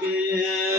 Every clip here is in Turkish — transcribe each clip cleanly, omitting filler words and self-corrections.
bitmeyen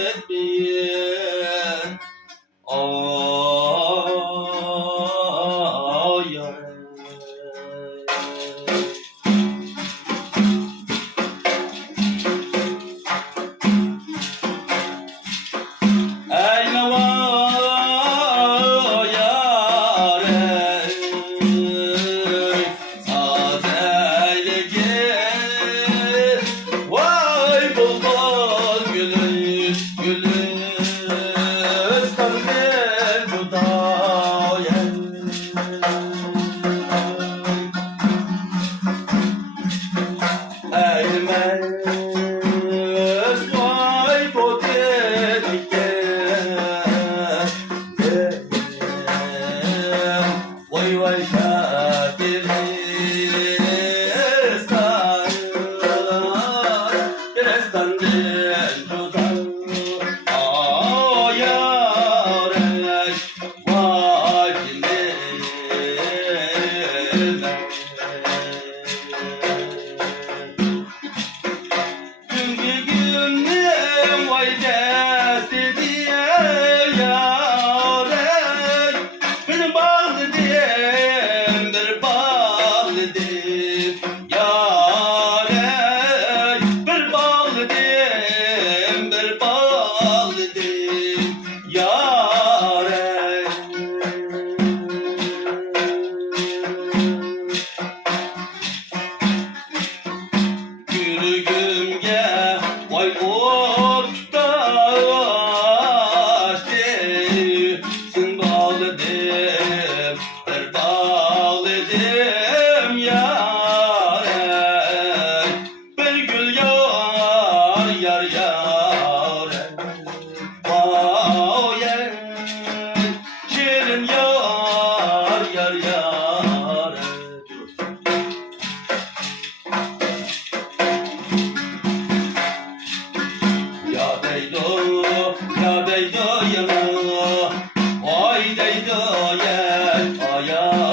yar.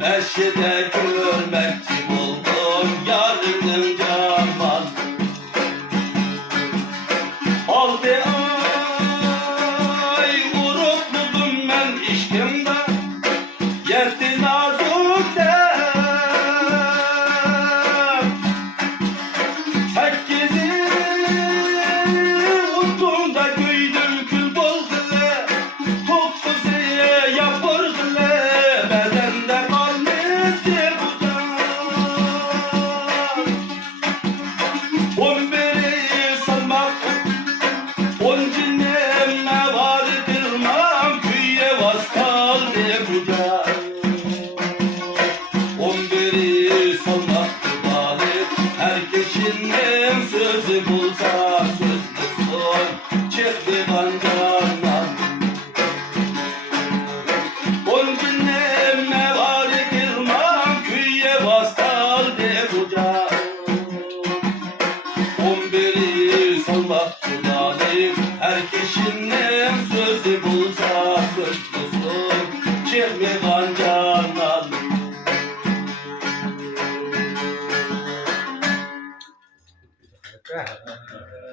Beşide görmekçi buldum yarının camal. Aldı ay vurup buldum ben işkimde, yetti nazukte. Sekizi untunda göydüm kül bolgılı, topsuzu yapırgılı, bedende kalmıştı bu can. 11'i salmak, 10 cinneme var kırmam, küye vaz kaldı bu can. 11'i salmak balık, herkesin sözü bulsa sözlü son, çıktı bancandan. 10 cinneme var kırmam, küye vaz kaldı bu can. 11'i salmak balık, herkesin sözü bulsa sözlü son, çıktı bancandan. Okay.